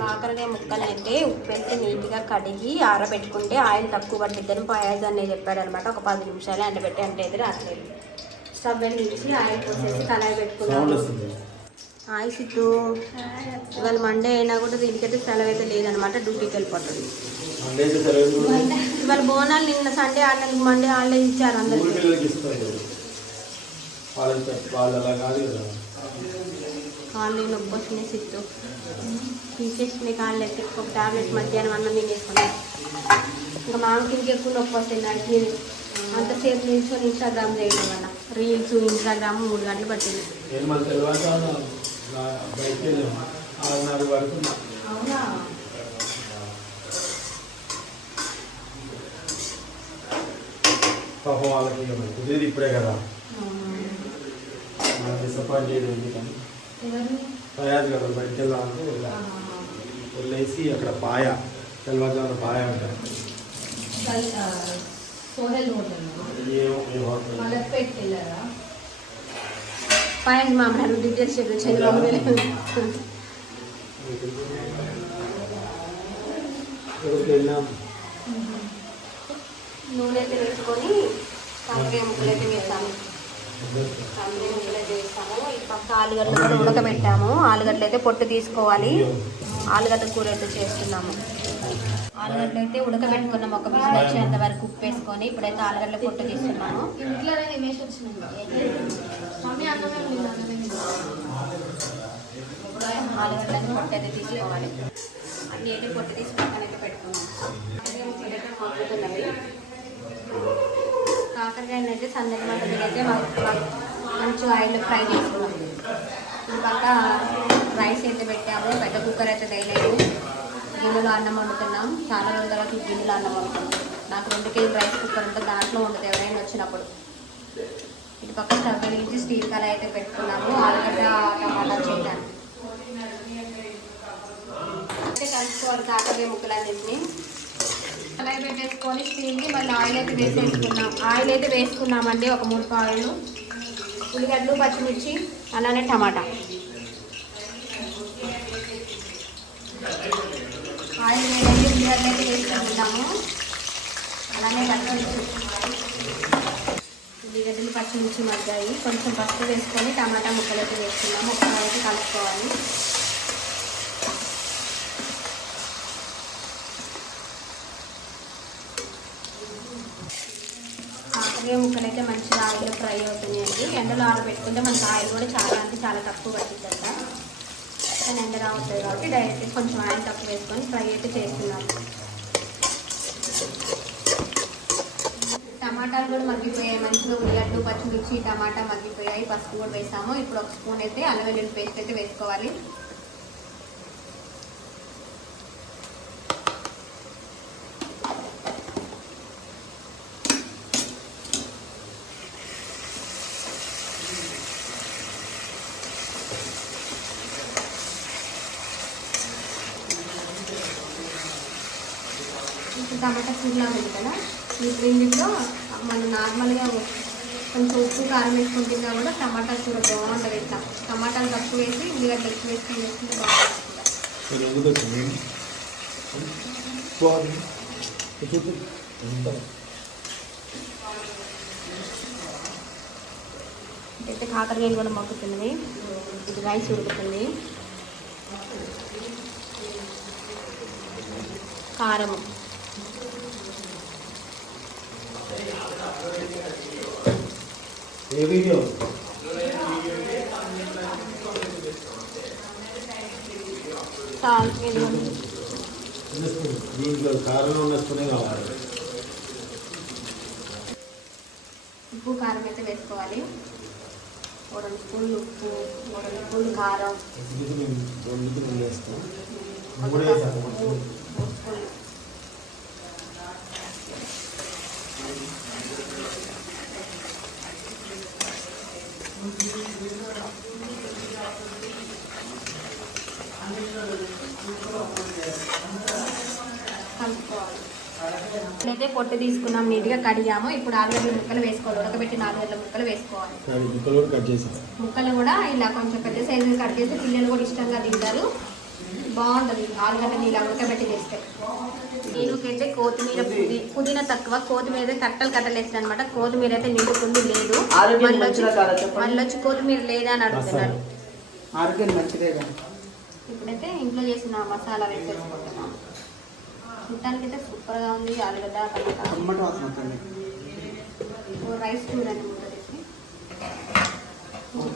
కాకరకాయ ముక్కలు అయితే ఉప్పు వేసి నీట్గా కడిగి ఆరబెట్టుకుంటే ఆయిల్ తక్కువ పట్టిద్దని పాయాజ్ అనే చెప్పాడు అనమాట ఒక పది నిమిషాలు ఎండబెట్టి అంటే అయితే రాట్లేదు స్టవ్ వెలిగించి ఆయిల్ పోసేసి కళాయి పెట్టుకున్నాము. హాయ్ సిద్ధు ఇవాళ మండే అయినా కూడా దీనికైతే సెలవు అయితే లేదనమాట డ్యూటీకి వెళ్ళిపోతుంది. ఇవాళ బోనాలు నిన్న సండే ఆడడానికి మండే హాలిడే ఇచ్చారు అందరికి వాళ్ళు అలా కాదు కదా కాళ్ళు నొప్పి వస్తున్నాయి సిద్ధు తీసేసుకునే కాళ్ళు ఎత్తి ఒక టాబ్లెట్ మధ్యాహ్నం అన్నం తినేసుకున్నాం. ఇంకా మామకి ఇంకెక్కువ నొప్పి వస్తుంది నడిచి అంతసేపు నిల్చొని ఇన్స్టాగ్రామ్ చేయడం వల్ల. రీల్స్ ఇన్స్టాగ్రామ్ మూడు గంటలు పట్టింది. అవునా? పాపం వాళ్ళకి కుదిరేది ఇప్పుడే కదా. డిసప్పాయింట్ చేయడం ఎందుకని. ఎవరు తయారు కదా బయటికి వెళ్ళాలంటే వెళ్ళా వెళ్ళేసి అక్కడ పాయ తెల్లవారుజామున పాయ ఉంటాయి సోహెల్ హోటల్ ఏమో ఏ హోటల్ మలక్పేట్ వెళ్ళారా పాయింట్ మా అమ్మ డీటెయిల్స్ చెప్పి చంద్రబాబు ఎక్కడికి వెళ్ళాం నూనె అయితే వేసుకొని కాకరకాయ ముక్కలు ఈ పక్క ఆలుగడ్డలు కూడా ఉడకబెట్టాము. ఆలుగడ్డలు అయితే పొట్టు తీసుకోవాలి. ఆలుగడ్డ కూర అయితే చేస్తున్నాము. ఆలుగడ్డలు అయితే ఉడకబెట్టుకున్నాము ఒక విజిల్ వచ్చేంత వరకు ఉప్పు వేసుకొని ఇప్పుడైతే ఆలుగడ్డల పొట్టు అన్నమే ఆలుగడ్డని పొట్టు అయితే తీసుకోవాలి. అన్ని అయితే పొట్టు తీసి పక్కన అయితే పెట్టుకున్నాం మగ్గుతున్నవి ఫ్రెండ్ అయితే సందడి మంట మీద అయితే మంచిగా ఆయిల్ ఫ్రై చేసుకున్నాం ఈ పక్క రైస్ అయితే పెట్టాము పెద్ద కుక్కర్ అయితే వేయలేదు గిన్నెలో అన్నం వండుతున్నాం. చాలా రోజుల తర్వాత గిన్నెలో అన్నం వండుతున్నాం. నాకు రెండు కేజీ రైస్ కుక్కర్ ఉంటుంది దాంట్లో ఉంటుంది ఎవరైనా వచ్చినప్పుడు. ఇటు పక్క స్టవ్ వెలిగించి స్టీల్ కళాయి అయితే పెట్టుకున్నాము. ఆలుగడ్డ టమాటా చేయడానికి అయితే కలుపుకోవాలి కాకరకాయ ముక్కలు కళాయి పెట్టేసుకొని స్టీల్కి మళ్ళీ ఆయిల్ అయితే వేసేసుకున్నాం. ఆయిల్ అయితే వేసుకున్నామండి ఒక మూడు పాయలు ఉల్లిగడ్డలు పచ్చిమిర్చి అలానే టమాటా. ఆయిల్ వేయండి ఉల్లిగడ్డలు అయితే వేసుకుంటున్నాము. అలానే పచ్చిమిర్చి ఉల్లిగడ్డలు పచ్చిమిర్చి మగ్గాయి. కొంచెం పసుపు వేసుకొని టమాటా ముక్కలు అయితే వేసుకున్నాము ఒక్కసారి అయితే కలుపుకోవాలి. కాకరకాయ ముక్కలు అయితే మంచిగా ఆయిల్ ఫ్రై అవుతున్నాయండి. ఎండలో ఆరబెట్టుకుంటే మనకి ఆయిల్ కూడా చాలా అంటే చాలా తక్కువ పట్టిందంట కానీ ఎండ రావట్లేదు కాబట్టి డైరెక్ట్ కొంచెం ఆయిల్ తక్కువ వేసుకొని ఫ్రై అయితే చేస్తున్నాను టమాటాలు కూడా మగ్గిపోయాయి. మంచిగా ఉల్లిగడ్డ పచ్చిమిర్చి టమాటా మగ్గిపోయాయి. పసుపు కూడా వేసాము. ఇప్పుడు ఒక స్పూన్ అయితే అల్లం వెల్లుల్లి పేస్ట్ అయితే వేసుకోవాలి ఇప్పుడు టమాటా కూరలా ఉంది కదా. ఇప్పుడు ఇందులో మనం నార్మల్గా కొంచెం ఉప్పు కారం వేసుకొని తిన్నా కూడా టమాటా కూర బాగుంటుంది ఇట్లా టమాటాలు తక్కువ వేసి ఉల్లిగడ్డ ఎక్కువ వేసుకొని వేసుకుంటే బాగుంటుంది. అయితే కాకరకాయలు కూడా మొక్కుతుంది. ఇది రైస్ ఉడుకుతుంది. కారము ఏ వీడియో. దీంట్లో కారం ఉన్న స్పూనే కావాలి. ఉప్పు కారం అయితే వేసుకోవాలి. రెండు స్పూన్లు ఉప్పు రెండు స్పూన్లు కారం. ఎందుకు నేను రెండుకి నేను వేస్తాను ఒక మూడే కప్పు వేసాను ఉప్పు, మూడు స్పూన్లు కలుపుకోవాలి అయితే పొట్టు తీసుకున్నాం నీట్గా కడిగాము ఇప్పుడు ఆలుగడ్డల ముక్కలు వేసుకోవాలి. ఉడకబెట్టిన ఆలుగడ్డల ముక్కలు వేసుకోవాలి. ముక్కలు కూడా ఇలా కొంచెం పెద్ద సైజు కట్ చేస్తే పిల్లలు కూడా ఇష్టంగా తింటారు. బాగుంటుంది. ఆలుగడ్డని ఇలా ఉడకబెట్టి చేస్తే. దీనికైతే కొత్తిమీర పుది పుదీనా తక్కువ. కొత్తిమీర అయితే కట్టలు కట్టలు వేసిన అనమాట. కొత్తిమీర అయితే నిండుకుంది లేదు. మళ్ళీ వచ్చి కొత్తిమీర లేదా అని ఆరోగ్యం మంచిదేగా ఇప్పుడైతే ఇంట్లో చేసిన మసాలా వేసేసుకుంటున్నాం చూడటానికి అయితే సూపర్గా ఉంది. ఆలుగడ్డ రైస్ చూడండి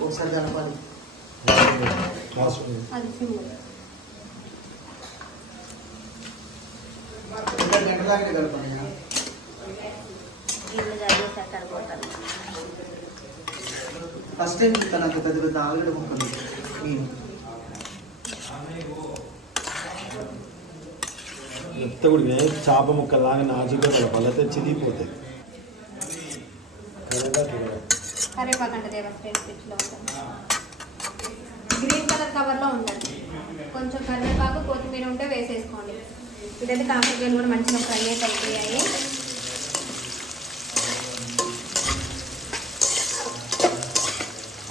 ఒకసారి కలపాలి అది ఇంకా గంట దాకా సరిపోతుంది ఫస్ట్ టైం తనకు పెద్ద పెద్ద ఆలుగడ్డ ముక్కలు చేప ముక్కలాగా నాజుగా కలపాలి ఉంటుంది గ్రీన్ కలర్ కవర్లో ఉందండి కొంచెం కరివేపాకు కొత్తిమీర ఉంటే వేసేసుకోండి. ఇదైతే కాకరకాయలు కూడా మంచిగా ఫ్రై అయితే అయిపోయాయి.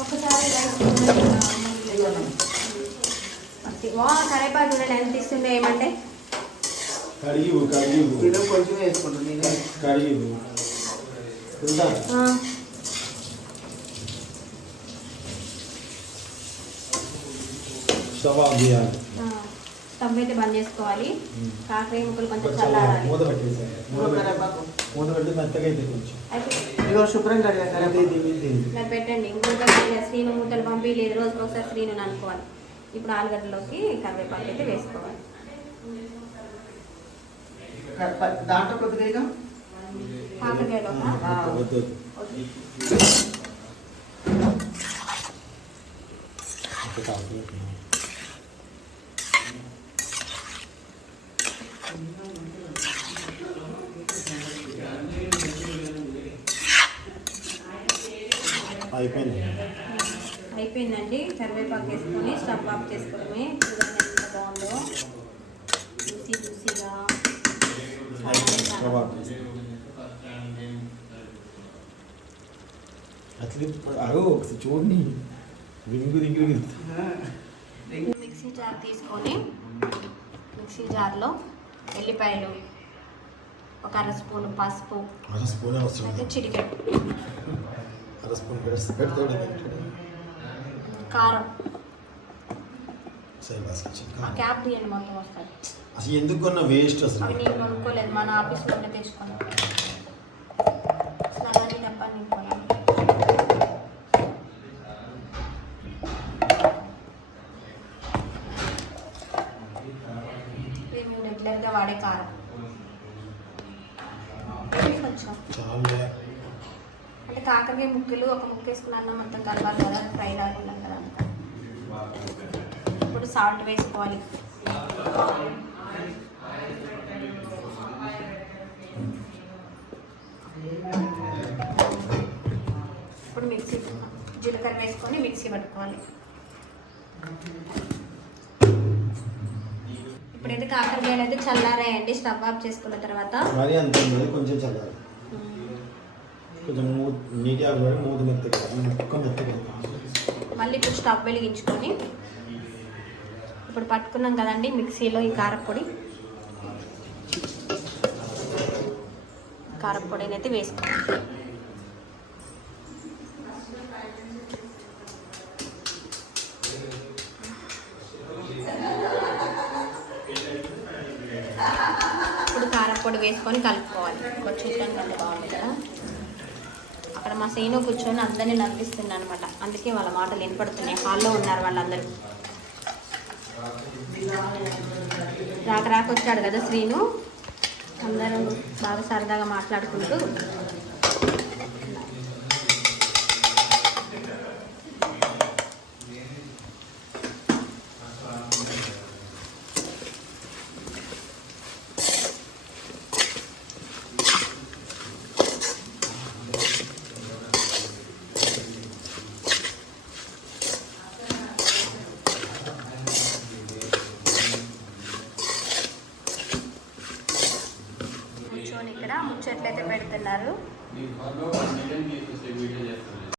ఒకసారి వా కరివేపాకు చూడండి ఎంత ఇస్తుండే ఏమంటే? కడిగి కడిగి తినం కొంచెం వేసుకుంటాను నేనే. స్టవ్ అయితే బంద్ చేసుకోవాలి. కాకరకాయ ముక్కలు కొంచెం చల్లారాలి. పెట్టండి. ఇంకొక శ్రీను మూతలు పంపి లేదు రోజుకి ఒకసారి శ్రీను అనుకోవాలి. ఇప్పుడు ఆలుగడ్డలోకి కరివేపాకు అయితే వేసుకోవాలి. దాంట్లో కొద్దిగా కాకరకాయలో ఆ. అయిపోయింది. అయిపోయిందండి. కరివేపాకు వేసుకొని స్టవ్ ఆఫ్ చేసుకోవడమే చూడండి ఎంత బాగుందో. జ్యూసీ జ్యూసీగా. అట్లే ఒకసారి చూడండి. రింగు రింగు మిక్సీ జార్ తీసుకొని మిక్సీ జార్లో ఎల్లిపాయలు ఒక అర స్పూన్ పసుపు అర స్పూన్ అవసరం. చిటికెడు. అర స్పూన్ పెడతాడు. కారం. సరే క్యాప్ తీయండి మొత్తం వస్తుంది అసలు ఎందుకు కొన్న వేస్ట్ అసలు? అవి నేను కొనుక్కోలేదు మన ఆఫీస్లోనే తెచ్చుకున్నాను అసలు అలాంటి డబ్బా నేను మేము రెగ్యులర్గా వాడే కారం. కొంచెం చాలా అంటే కాకరకాయ ముక్కలు ఒక ముక్క వేసుకున్న మొత్తం కలవాలి కదా ఫ్రై రాకుండా కదా ఇప్పుడు సాల్ట్ వేసుకోవాలి. ఇప్పుడు మిక్సీ జీలకర్ర వేసుకొని మిక్సీ పట్టుకోవాలి. ఇప్పుడైతే కాకరకాయలు అయితే చల్లారాయండి స్టవ్ ఆఫ్ చేసుకున్న తర్వాత. కొంచెం చల్లారు కొంచెం మూత నీట్గా పడి మూత మెత్తగా ముక్క మెత్తగా మళ్ళీ ఇప్పుడు స్టవ్ వెలిగించుకొని ఇప్పుడు పట్టుకున్నాం కదండి మిక్సీలో ఈ కారపొడి. కారపొడిని అయితే వేసుకోవాలి ఇప్పుడు కారపొడి వేసుకొని కలుపుకోవాలి. కొంచెం చూడడానికి అంటే బాగుంది కదా. అక్కడ మా సీను కూర్చొని అందరినీ నవ్విస్తుంది అనమాట అందుకే వాళ్ళ మాటలు వినపడుతున్నాయి. హాల్లో ఉన్నారు వాళ్ళందరూ. రాక రాక వచ్చాడు కదా శ్రీను. అందరూ బాగా సరదాగా మాట్లాడుకుంటూ